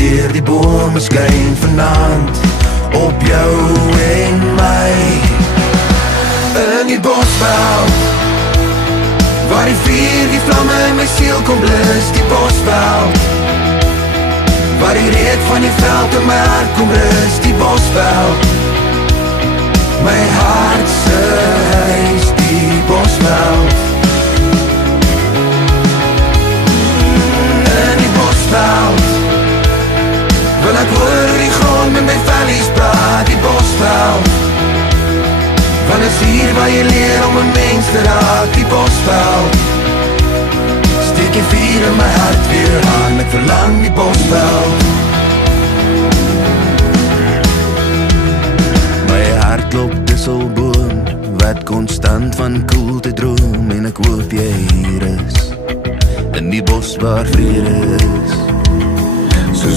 deur die bome skyn vanaand op jou en my. In die bosveld, waar die vuur, die vlamme in my siel kom blus, die bosveld, waar die reuk van die veld in my hart kom rus, die bosveld, my hart se huis, die bosveld. In die bosveld, wil ek hoor die grond met my vellies praat, die bosveld, want is hier waar jy leer om 'n mens te raak, die bosveld. Steek jy vuur in my hart weer aan, ek verlang die bosveld. My hart klop disselboom, wat konstant van koelte droom, en ek hoop jy hier is, in die bos waar vrede is.